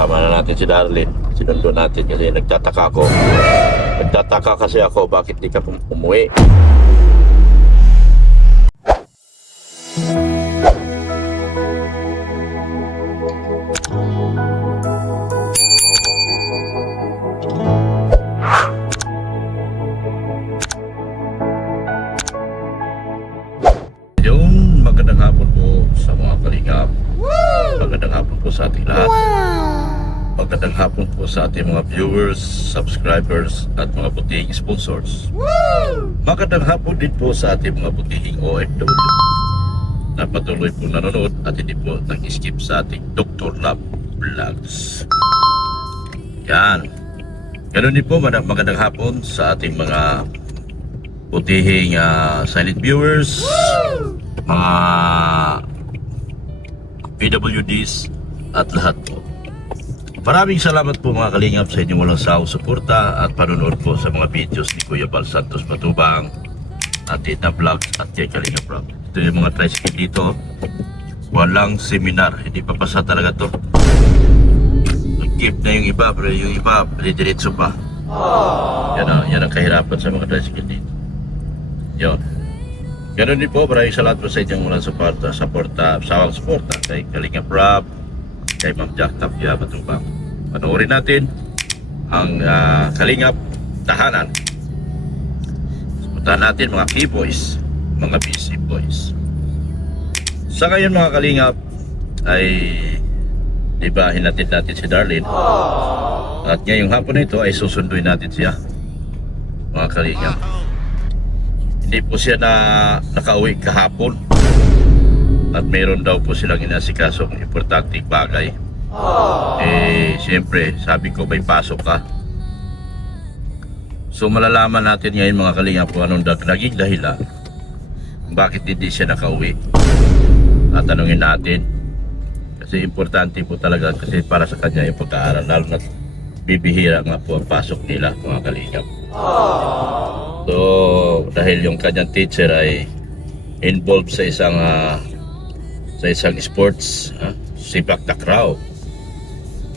kasama na natin si Darlene. Sinundo natin kasi nagtataka ako. Nagtataka kasi ako bakit di ka umuwi. Yung magandang hapon po sa mga kalingap. Magandang hapon po sa ating lahat. Magandang hapon po sa ating mga viewers, subscribers at mga butihing sponsors. Magandang hapon din po sa ating mga butihing OFW na patuloy po nanonood at hindi po nag-skip sa ating Dr. Love Vlogs. Yan. Ganun din po, magandang hapon sa ating mga butihing silent viewers, mga PWDs at lahat po. Maraming salamat po mga kalingap sa inyong walang sawang suporta at panonood po sa mga videos ni Kuya Bal Santos Matubang at Tita Vlogs at kay Kalingap Rob. Ito yung mga tricycle dito. Walang seminar, hindi papasa talaga to. Nag-keep na yung iba, pero yung iba diretso pa. Yan ang kahirapan sa mga tricycle dito. Yun. Ganun din po, maraming salamat po sa inyong walang sawang suporta kay Kalingap Rob, kay Ma'am Jack Tapia Matubang. Panoorin natin ang Kalingap Tahanan. Suportahan natin mga key boys, mga busy boys. Sa ngayon mga Kalingap ay diba hinatid natin si Darlene. At ngayong hapon na ito ay susunduin natin siya mga Kalingap. Hindi po siya nakauwi kahapon. At mayroon daw po silang inasikasong importanteng bagay. Siyempre, sabi ko may pasok ka. So malalaman natin ngayon mga Kalingap kung anong naging dahilan bakit hindi siya nakauwi. At tanungin natin. Kasi importante po talaga kasi para sa kanya yung pag-aaral. Lalo na bibihira nga po ang pasok nila mga Kalingap. So dahil yung kanyang teacher ay involved sa isang sports, sipak takraw.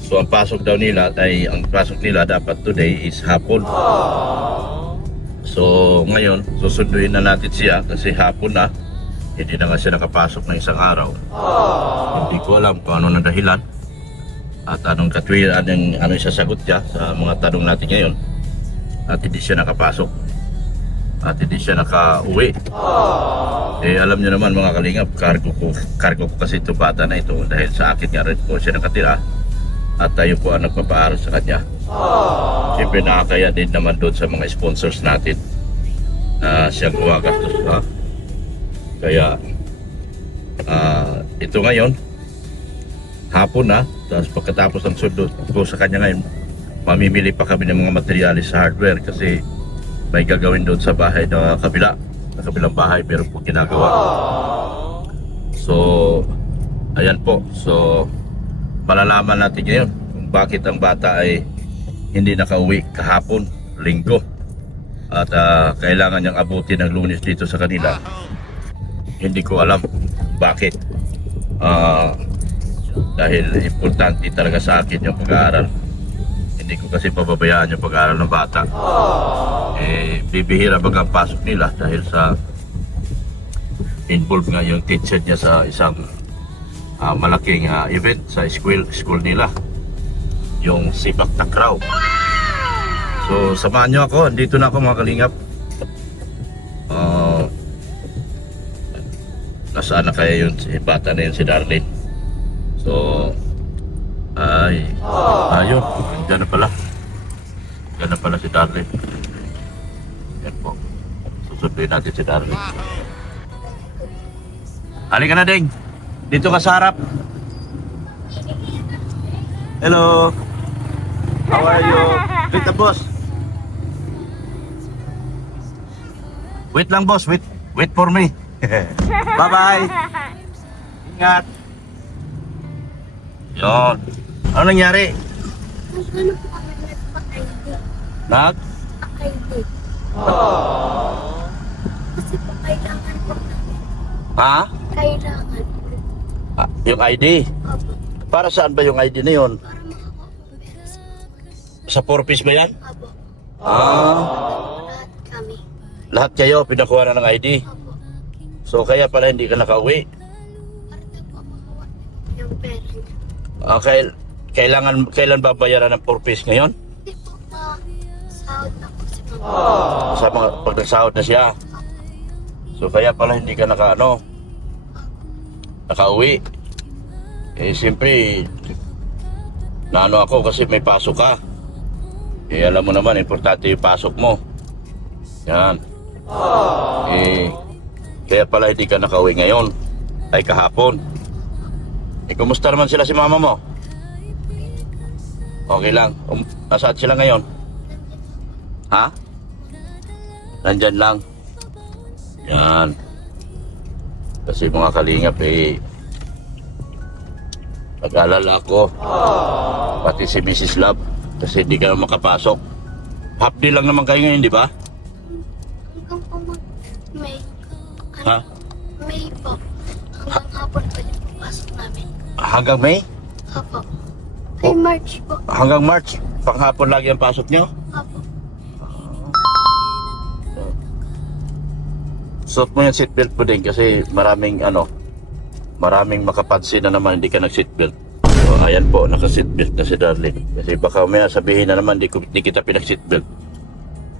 So ang pasok nila dapat today is hapon. So ngayon susunduin na natin siya kasi hapon na. Hindi na nga siya nakapasok ng isang araw. Hindi ko alam kung ano na dahilan at anong katwiran, anong isasagot niya sa mga tanong natin ngayon. At hindi siya nakapasok at hindi siya nakauwi. Alam niyo naman mga Kalingap, cargo ko kasi itong bata na ito dahil sa akin nga rin po siya nakatira at tayo po ang nagpapaaral sa kanya. Siyempre nakakaya din naman doon sa mga sponsors natin na siyang gumagastos. Kaya ito ngayon hapon na, tapos pagkatapos ng sundo ko sa kanya ngayon, mamimili pa kami ng mga materyales sa hardware kasi may gagawin doon sa bahay na kabilang bahay pero po ginagawa. So ayan po, so malalaman natin ngayon kung bakit ang bata ay hindi nakauwi kahapon, linggo, at kailangan niyang abutin ng Lunes dito sa kanila. Hindi ko alam bakit. Dahil importante talaga sa akin yung pag-aaral. Hindi ko kasi pababayaan yung pag-aaral ng bata. Bibihira bagang pasok nila dahil sa involved nga yung teacher niya sa isang malaking event sa school nila, yung sipak takraw. So samahan nyo ako, andito na ako mga Kalingap. Nasaan na kaya yun si bata na yun, si Darlene? So ayun, dyan na pala si Darlene. Yan po, susunduin natin si Darlene. Halika na Ding, dito ka sa harap. Hello, how are you? Wait na boss. Wait lang boss, wait for me. Bye bye. Ingat. Yon. Ano nangyari? Nag? Kasi po kailangan po namin. Ha? Kailangan. Yung ID? Opo. Para saan ba yung ID na yun? Para makakuha Sa purpose ba yan? Opo. Ah, Lahat kami. lahat kayo pinakuha na ng ID. Opo. So kaya pala hindi ka nakauwi. Para daw po makuha niyo yung pera niya. Okay, kailan babayaran ng purpose ngayon? Hindi po na sahod na po si mama. Sa mga pag nagsahod na siya. So kaya pala hindi ka nakauwi. Eh siyempre, naano ako kasi may pasok ka. Eh alam mo naman, importante yung pasok mo. Yan. Eh, kaya pala hindi ka nakauwi ngayon. Ay kahapon. Eh kumusta naman sila si mama mo? Okay lang. Nasaan sila ngayon? Ha? Nandyan lang. Yan. Kasi mga kalingap eh, nag-alala ako. Pati si Mrs. Love. Kasi hindi ka na makapasok. Half day lang naman kayo ngayon, di ba? Hanggang po May. Ha? May po. Hanggang hapon pa din po pasok namin. Hanggang May? Opo. Ay, March po. Hanggang March? Panghapon lagi ang pasok nyo? Opo. Suot mo yung seatbelt mo din kasi maraming makapansin na naman hindi ka nag-seatbelt. So ayan po, naka-seatbelt na si Darlene. Kasi baka may sabihin na naman di kita pinag-seatbelt.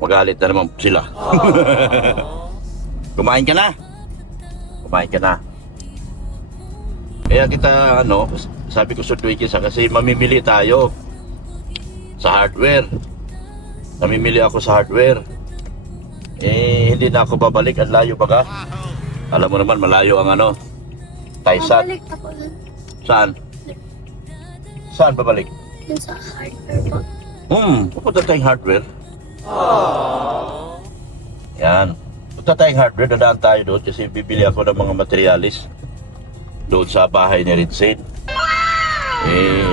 Magalit na naman sila. Kumain ka na? Kumain ka na. Kaya kita sabi ko sunduin kita kasi mamimili tayo sa hardware. Namimili ako sa hardware. Eh, hindi na ako babalik. Ang layo baga. Alam mo naman, malayo ang Taisan. Babalik na po dun. Saan? Saan babalik? Dun sa hardware po. Pupunta tayong hardware. Yan. Punta tayong hardware. Dadaan tayo doon kasi bibili ako ng mga materialis doon sa bahay ni Ritsin. Eh,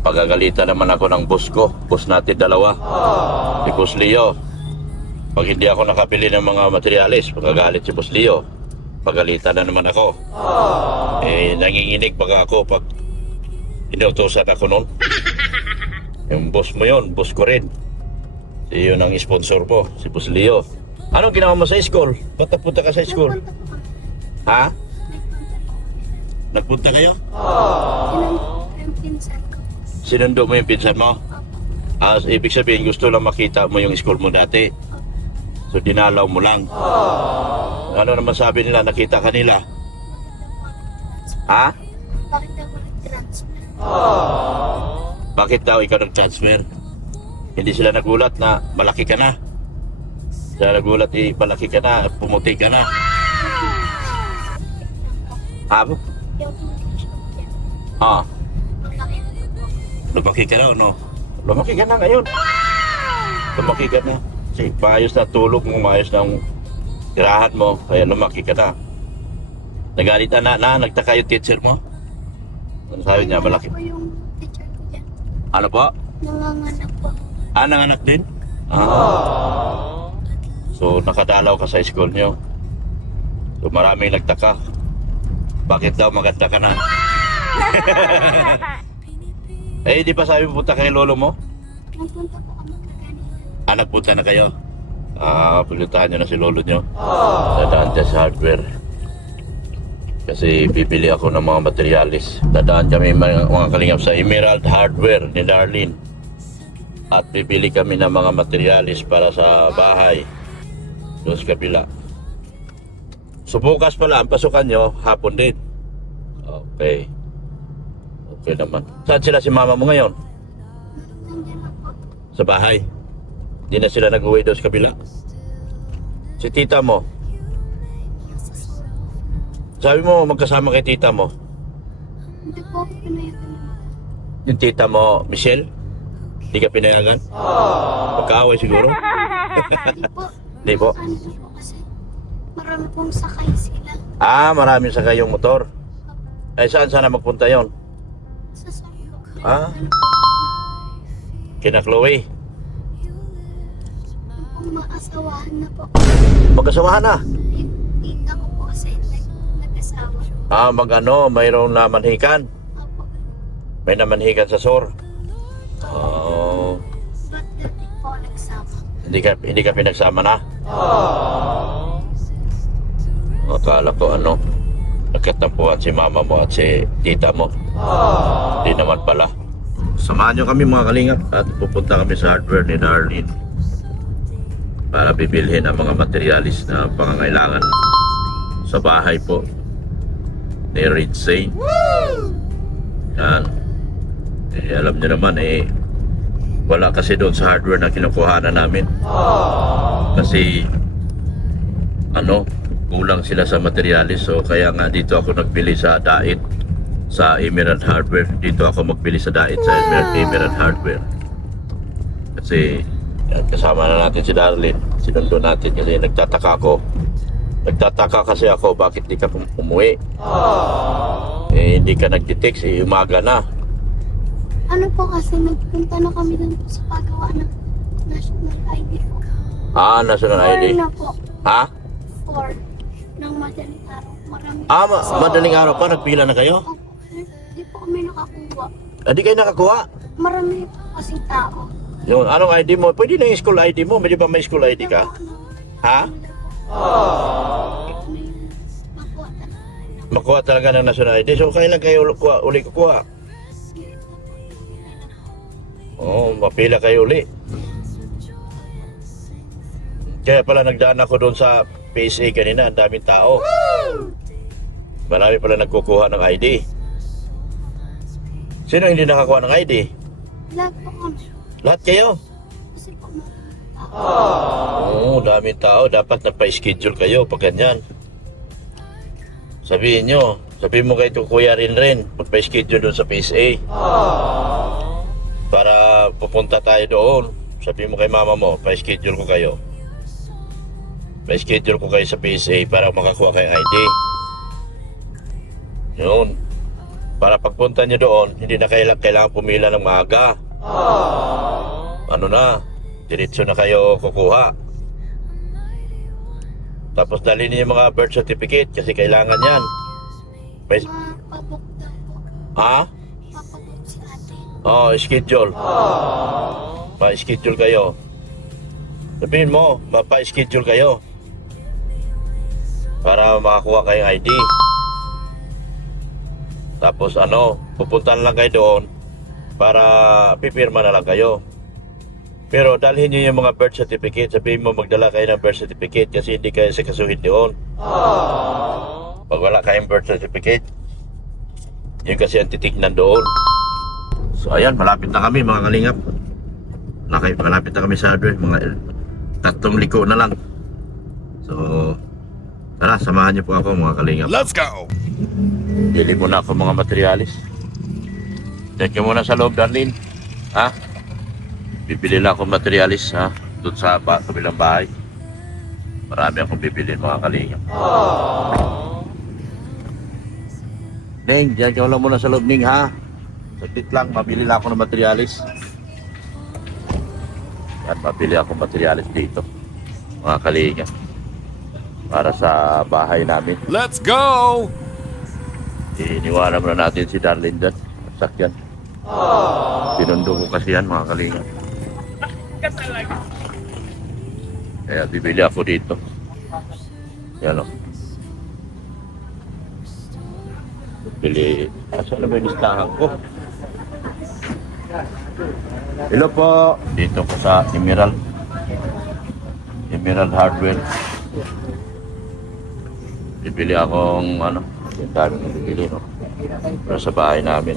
pagagalitan naman ako ng boss ko. Boss natin dalawa. Si Boss Leo. Pag hindi ako nakabili ng mga materialis, magagalit si Boss Leo. Pagalitan na naman ako. Eh, nanginginig pag ako pag inutusan ako noon. Yung boss mo yon, boss ko rin. Si yun ang sponsor ko, si Boss Leo. Anong ginawa mo sa school? Ba't nagpunta ka sa school? Nagpunta po kami. Ha? Nagpunta kayo? Sinundo yung pinsan ko. Sinundo mo yung pinsan mo? Opo. Ibig sabihin gusto lang makita mo yung school mo dati. So dinalaw mo lang. Ano naman sabi nila, nakita ka nila? Ha? Bakit ako nag-transfer? Bakit daw ikaw nag-transfer? Hindi sila nagulat na malaki ka na. Sila nagulat malaki ka na, pumuti ka na. Ha? Yung English ko yan. Ha? Malaki na po. Lumaki ka na, no? Lumaki ka na ngayon. Lumaki ka na. Kasi maayos na tulog mo, maayos na ang tirahan mo, kaya lumaki ka na. Nagalitan na, nagtaka yung teacher mo. Ano sabi niya, malaki. Po yung teacher ko dyan. Ano po? Nanganganak po. Nanganak din? So, nakadalaw ka sa school niyo. So, maraming nagtaka. Bakit daw maganda ka na? Eh, di pa sabi punta kay lolo mo? Nagpunta po kami kaganina. Nagpunta na kayo? Puntahan nyo na si lolo nyo. Dadaan dyan sa hardware. Kasi bibili ako ng mga materialis. Dadaan kami mga kalingap sa Emerald Hardware ni Darlene. At bibili kami ng mga materialis para sa bahay. Doon sa kabila. So bukas pala ang pasukan nyo, hapon din. Okay. Okay naman. Saan sila si mama mo ngayon? Nandiyan na po. Sa bahay. Hindi na sila nag-uwi doon sa kabila. Si tita mo, Nasa sura. sabi mo magkasama kay tita mo. Hindi po ako pinayagan naman. Yung tita mo, Michelle? Hindi ka pinayagan? Magkaaway siguro? Hindi po. Hindi po. Ano po kasi marami pong sakay sila. Maraming sakay yung motor. Eh, saan sana magpunta yon? Sa Sarok. Ah? Kina Chloe. Kung maasawahan na po. Magkasawahan na. Tita ko po kasi nag-asawa. Mayroong namanhikan. Opo. May namanhikan sa SOR. Oh, Ba't dati po nagsama? hindi ka pinagsama na? Akala ko ano, nagkatampuhan si mama mo at si tita mo. Hindi naman pala. Samahan nyo kami mga kalingap at pupunta kami sa hardware ni Darlene para bibilhin ang mga materialis na pangangailangan sa bahay po ni Ridsay. Yan. Eh, alam nyo naman wala kasi doon sa hardware na kinukuhanan namin. Kasi kulang sila sa materialis, so kaya nga dito ako nagbili sa Dait sa Emerald Hardware. Dito ako magbili sa Dait sa Emerald Hardware. Kasi yan, kasama na natin si Darlene. Sinundo natin kasi nagtataka kasi ako bakit di ka umuwi. Hindi ka nag-text, umaga na. Ano po kasi nagpunta na kami dun po sa paggawa ng national ID po. National ID. 4 na po. Ha? 4 ng madaling araw. Marami. Madaling araw pa, nagpila na kayo? Opo, di po kami nakakuha. Di kayo nakakuha? Marami po kasi tao. Yun, anong ID mo? Pwede na yung school ID mo, pwede ba may school ID ka? Ha? Makuha talaga ng national ID. So, kailan kayo uli kukuha? Mapila kayo uli. Kaya pala nagdaan ako doon sa PSA kanina, ang daming tao. Marami pala nagkukuha ng ID. Sino hindi nakakuha ng ID? Lahat po kami. Lahat kayo? Kasi po marami tao. Daming tao. Dapat nagpa-schedule kayo pag ganyan. Sabihin mo kay Kuya Rinren, magpa-schedule doon sa PSA. Para pupunta tayo doon. Sabihin mo kay mama mo, pa-schedule ko kayo. Pa-schedule ko kayo sa PSA para makakuha kayo ID. Yun. Para pagpunta nyo doon, hindi na kailangan pumila ng maaga. Diretso na kayo kukuha. Tapos dali niyo yung mga birth certificate kasi kailangan yan. Mapabok daw po. Mapabok si ate. Schedule. Pa-schedule kayo. Sabihin mo, pa-schedule kayo. Para makakuha kayong ID. Tapos pupuntahan lang kayo doon para pipirma na lang kayo. Pero dalhin nyo yung mga birth certificate. Sabihin mo magdala kayo ng birth certificate kasi hindi kayo sikasuhin doon. Pag wala kayong birth certificate, yun kasi ang titignan doon. So ayan, malapit na kami mga kalingap. Malapit na kami sa hardware. Mga 3 liko na lang. So tara, samahan niyo po ako mga kalingap. Let's go! Bili muna ako mga materialis. Check muna sa loob, Darlene. Bibili lang ako materialis doon sa kabilang bahay. Marami akong bibili mga kalingap. Ning, diyan ka lang muna sa loob, Ning, ha? Saglit lang, mabili lang ako ng materialis. Yan, mabili ako materialis dito mga kalingap para sa bahay namin. Let's go! Iniwanan muna natin si Darlene dyan. Sakyan. Pinundo ko kasi yan mga kalingap. Kaya bibili ako dito. Yan o. Bibili. Asa na ba yung listahan ko? Hello po. Dito ko sa Emerald Hardware. Bibili akong ang dami ng bibili para sa bahay namin.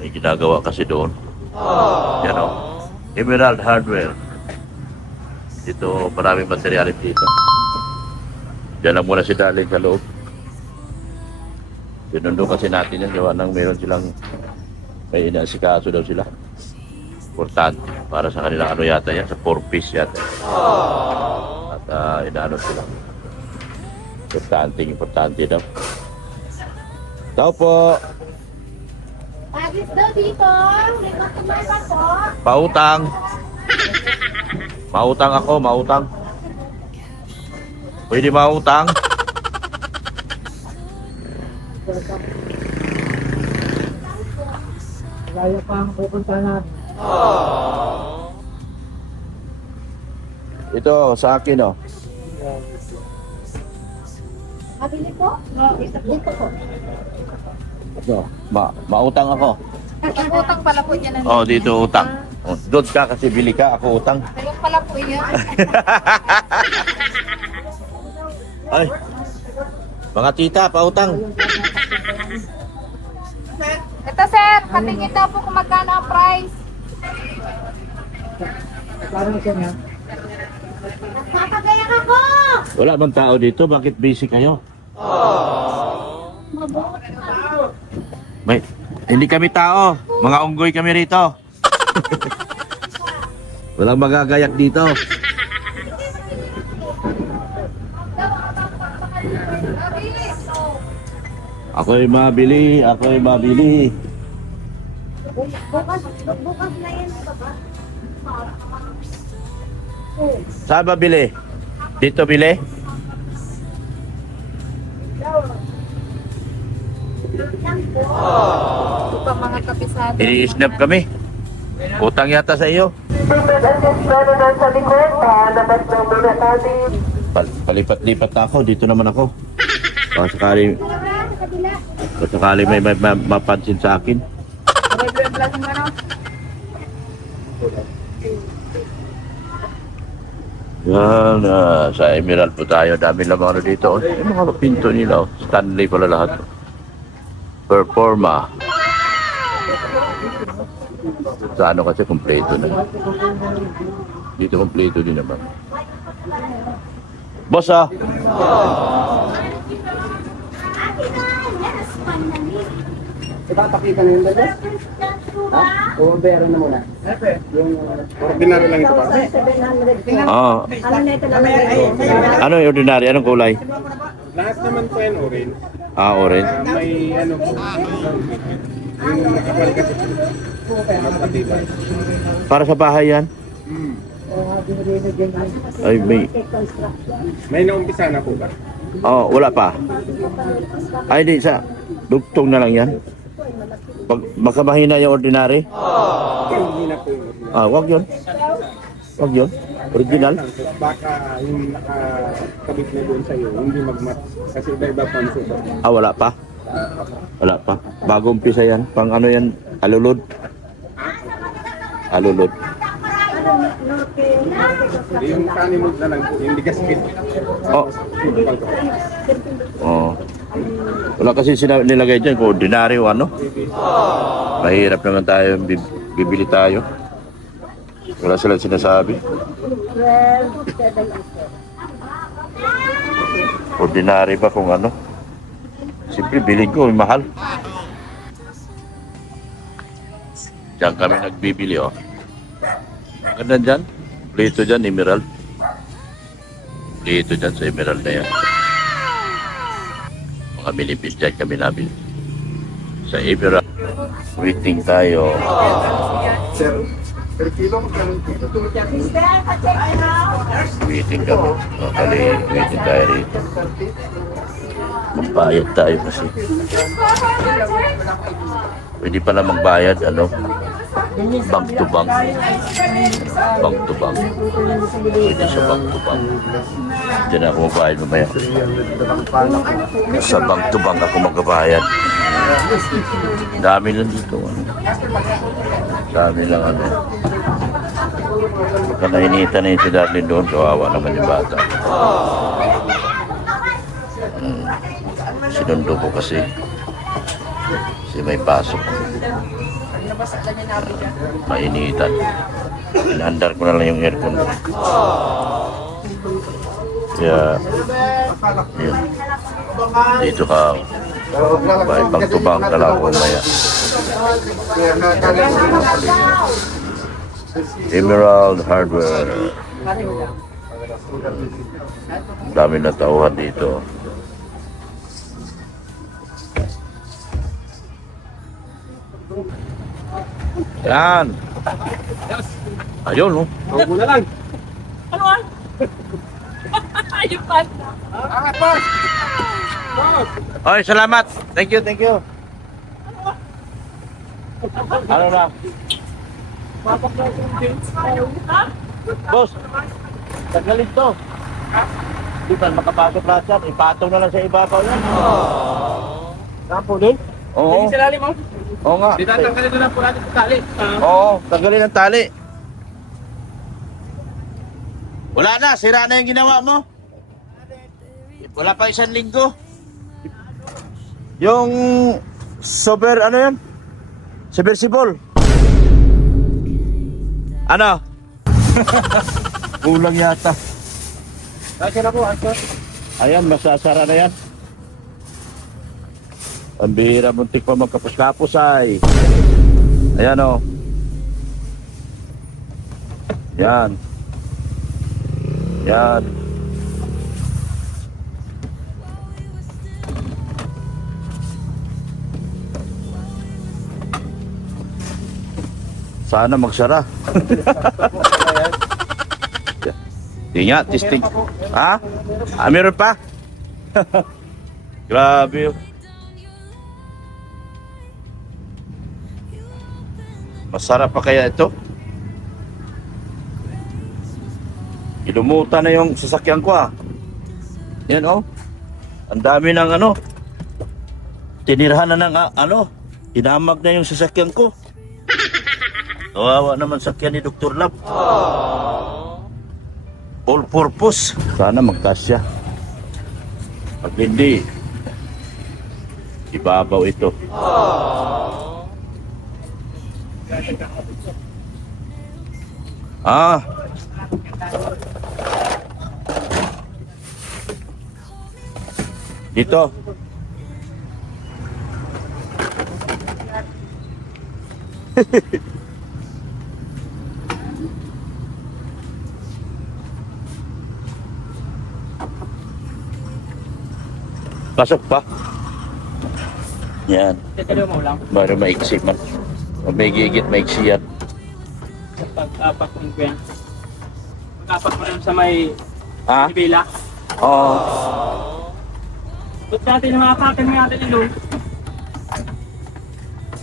May ginagawa kasi doon. Yan o. Emerald Hardware. Dito maraming materialis dito. Diyan lang muna si Darlene sa loob. Pinundo kasi natin yan. Gawa nang meron silang may inaasikaso daw sila. Importante para sa kanilang yata yan. Sa 4-piece yata. At inaano sila. Importante daw. Tao po. Pagis daw dito. May customer pa po. Pautang. Mautang ako, mautang. Pwede mautang? Malayo pa ang pupunta natin. Ito, sa akin, oh. Mabili po? Dito po. Ito, mautang ako. Utang pala po yan. Oh, dito utang. Oh, doon ka kasi bili ka, ako utang. Ayun pala po yan. Ay, mga tita, pautang. Ito sir, patingin daw po kung magkano ang price. Parang siya nga. Papagayak ako! Wala bang tao dito? Bakit busy kayo? Mabuti. May, hindi kami tao. Mga unggoy kami rito. Walang magagayak dito. Ako'y mabili, ako'y mabili. Bukas na yan, baba. Saan ba bili? Dito bili? Ito pa mga kapisado. I-snap kami. Utang yata sa iyo. Palipat-lipat na ako. Dito naman ako. Baka sakali, baka sakali may mapansin sa akin. Yan, sa Emerald po tayo. Dami lang ano dito. Oh. Yung mga pinto nila. Oh. Stanley pala lahat. Performa. Sa ano kasi kompleto na. Dito kompleto din naman. Boss ah! Ipapakita na yung dada? Ha? O bayaran na muna? Yung Ordinary lang ito ba? 700. Ah, Ano na ito naman? ano yung ordinary? Anong kulay? Lahat naman po yan orange. Ah, orange. May ano po. Yung nakapal kasi po. Matibay. Para sa bahay yan? Ay, may... May naumpisa na po ba? Oh, wala pa. Ay, di sa... Dugtong na lang yan. Pag makamahina yung ordinary? Hindi na po yung ordinary. Ah, wag yun. Wag yun. Original. Baka yung nakakabit na doon sa'yo, hindi magmat. Kasi iba-iba po ang sukat. Ah, wala pa. Wala pa. Bago umpisa yan. Pang ano yan? Alulod. Alulod. Yung kanimod na lang po, yung ligaskit. Oh. Oh. Wala kasi nilagay dyan kung ordinary o ano. Mahirap naman tayo, bibili tayo. Wala sila sinasabi. Ordinary ba kung ano? Siyempre, bilhin ko, mahal. Diyan kami nagbibili, oh. Ang ganda dyan. Dito dyan, Emerald. Dito dyan sa Emerald na yan. Mga milipis dyan kami nabili. Sa Emerald. Waiting tayo. Per kilo, magkano kilo? Waiting kami. Kali, waiting tayo rito. Magbayad tayo kasi. Pwede pala magbayad, ano? Bank to bank. Bank to bank. Pwede sa bank to bank. Diyan ako magbayad mamaya. Sa bank to bank ako magbayad. Dami lang dito. Ano? Dami lang ano. Pagka nainita na yung si Darlene doon, kawawa naman yung bata. Sinundo ko kasi. Kasi may pasok. Mainitan. Inaandar ko na lang yung aircon. Kaya, yun. Dito ka. Bang to bang ka lang umaya. Emerald Hardware. Dami na tauhan dito. Yan. Ayun, oh. Ako na lang. Ayun pa. Angat pa! Oy, salamat. Thank you, thank you. Ano na? Boss, tagalin to. Di ba makapagod lahat yan? Ipatong na lang sa ibabaw yan. Tapulin? Oo. Hindi sa lalim mo. Oo nga. Di tatanggalin na lang po natin sa tali. Oo, tanggalin ang tali. Wala na, sira na yung ginawa mo. Wala pa 1 linggo. Yung super, ano yan? Submersible. Ano? Kulang yata. Kasi na po, Anton. Ayan, masasara na yan. Ang bihira, muntik pa magkapos-kapos ay. Ayan o. Yan. Yan. Sana magsara. Di nga, testing. Ha? Ah, meron pa? Grabe yun. Masarap pa kaya ito? Ilumutan na yung sasakyan ko ah. Yan oh. Ang dami ng ano. Tinirahan na ng ano. Inamag na yung sasakyan ko. Kawawa naman sakyan ni Dr. Lab. All purpose. Sana magkasya. Pag hindi, ibabaw ito. Ah. Dito. Pasok pa. Yan. Teka mo lang. Baru maiksi man. May gigit, maiksi yan. Pag-apak mo yan. Pag-apak mo rin sa may Ha? Ibila. Oo. Ba't natin yung apakin mo natin ilong?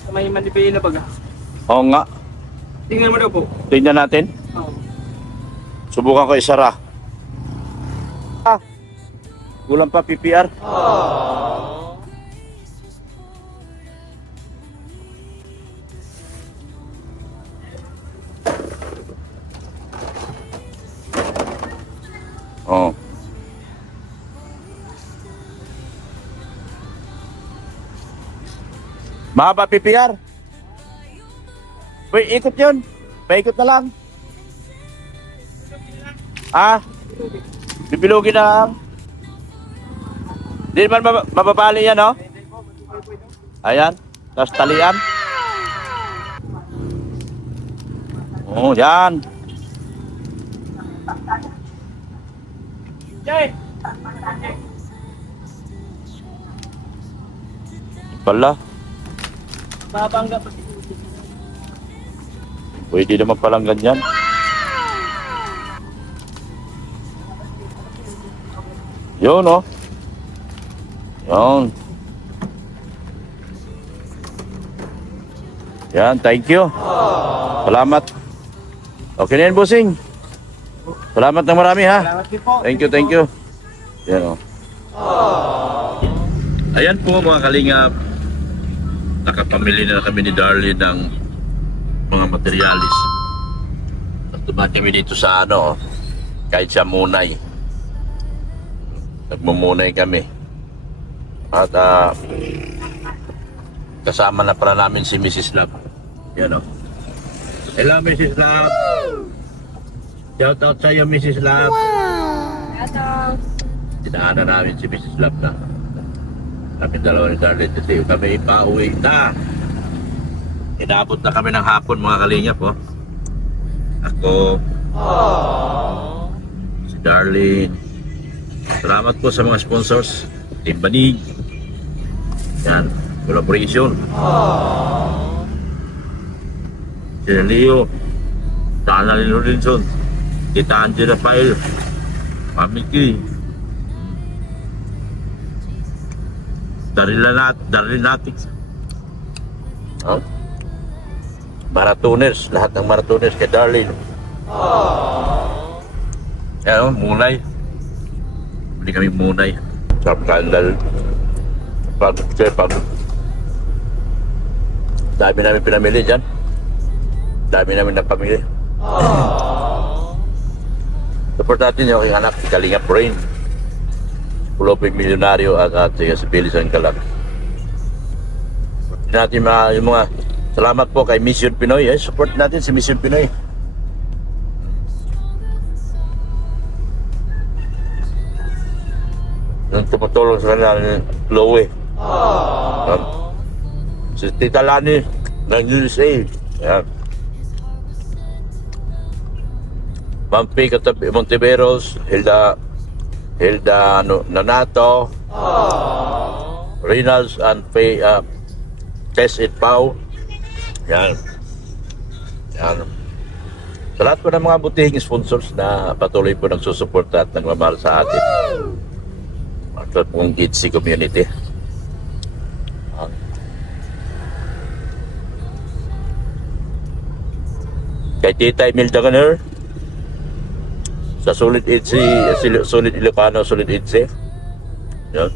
Sa may Manibela baga. Oo nga. Tingnan mo daw po. Tingnan natin. Oo. Subukan ko isara. Ah. Kulang pa PPR. Oh. Mahaba PPR. Uy, ikot yun. Paikot na lang. Ah? Bibilugin na lang. Di naman mababali yan, no? Ayan. Tapos talian. Oh, yan. Jay! Pala. Babangga pa. Pwede naman palang ganyan. Yun, oh. Yun. Yan, thank you. Salamat. Okay na yan, bossing. Salamat ng marami, ha. Salamat din po. Thank you, thank you. Yan, oh. Ayan po, mga kalingap. Nakapamili na kami ni Darlene ng mga materialis. At dumaan kami dito sa ano, kahit sa Munay. Nagmumunay kami. At kasama na pala namin si Mrs. Love. Yan o. Hello, Mrs. Love. Shout out sa iyo, Mrs. Love. Dinaanan namin si Mrs. Love na. Kami dalawa ni Darlene kasi kami pauwi na. Inabot na kami ng hapon, mga kalingap, oh. Ako, si Darlene. Salamat po sa mga sponsors. Team Banig. Yan, collaboration. Si Leo. Dana Lorenzo. Tita Angela Pail. Pamiki. Darlene Natix. Oh. marathoners, lahat ng marathoners kay Darlene. Yan, munay. Bili kami munay. Sarap kandal. Pag dami namin pinamili dyan. Dami namin napamili. Support natin yung aking anak, si Kalingap Brain. Puloping milyonaryo at si Bilisan Kalak. Natin yung mga salamat po kay Mission Pinoy. Support natin si Mission Pinoy. Nang tumutulong sa kanila ni Chloe. Si Tita Lani ng USA. Yan. Mampi katabi Montiveros, Hilda Nanato, Reynolds and Tess It Pau. Yan. Yan. Sa lahat po ng mga butihing sponsors na patuloy po nagsusuporta at nagmamahal sa atin. At pong GITSI community. Kay Tita Imelda Ganer, sa Solid Itzy, Solid Ilocano, Solid Itzy. Yan.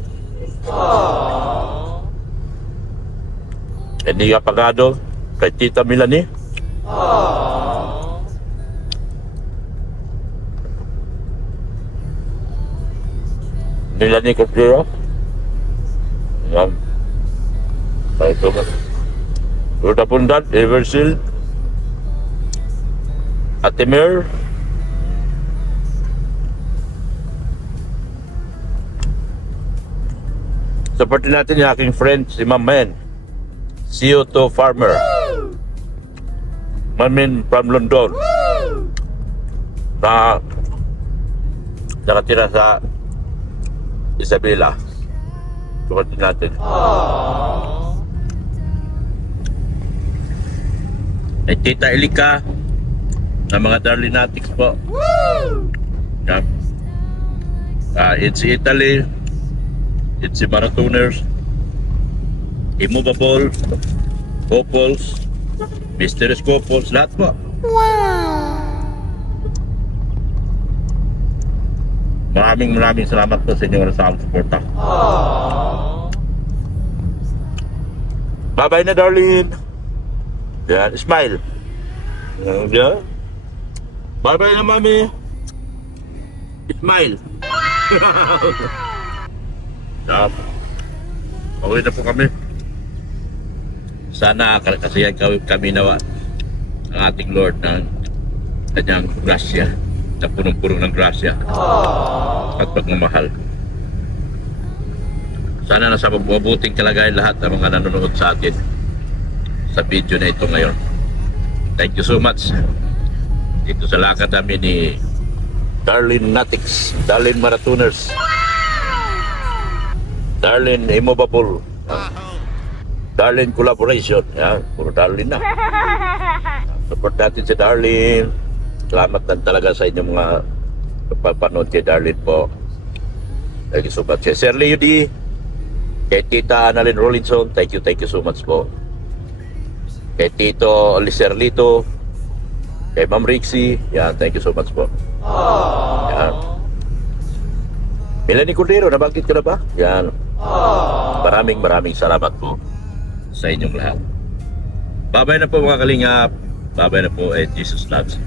Enia Pagado, kay Tita Melanie. Melanie Cordero. Yan. Kaya ito ba? Ruda Pundan, Eversil. Atimer. Supportin natin yung aking friend, si Ma'am Men. CO2 Farmer. Mamin from London. Na nakatira sa Isabela. Supportin natin. Ay Tita Elika na mga Darlinatics po. Yan. It's Italy. It's the Marathoners, Immovable, Couples, Mysterious Couples, lahat po. Maraming salamat po sa inyong sa suporta. Bye-bye na, darling. Yan, smile. Yan. Bye-bye na, mami. Smile. Pauwi na po kami. Sana kasiyan kami nawa ang ating Lord ng kanyang grasya, na punong-punong ng grasya at pagmamahal. Sana nasa mabuting kalagayan lahat ng mga nanonood sa atin sa video na ito ngayon. Thank you so much. Dito sa lakad namin ni Darlene Natics, Darlene Marathoners, Darlene Immovable, Darlene Collaboration. Yan, puro Darlene na. Support natin si Darlene. Salamat lang talaga sa inyong mga pagpapanood kay Darlene po. Thank you so much. Kay Sir Leo D, kay Tita Annalyn Rollinson, thank you so much po. Kay Tito Liserlito, kay Ma'am Rixie, yan, thank you so much po. Yan. Melanie Cordero, nabanggit ka na ba? Yan. Maraming salamat po sa inyong lahat. Bye-bye na po mga kalingap. Bye-bye na po, and Jesus loves you.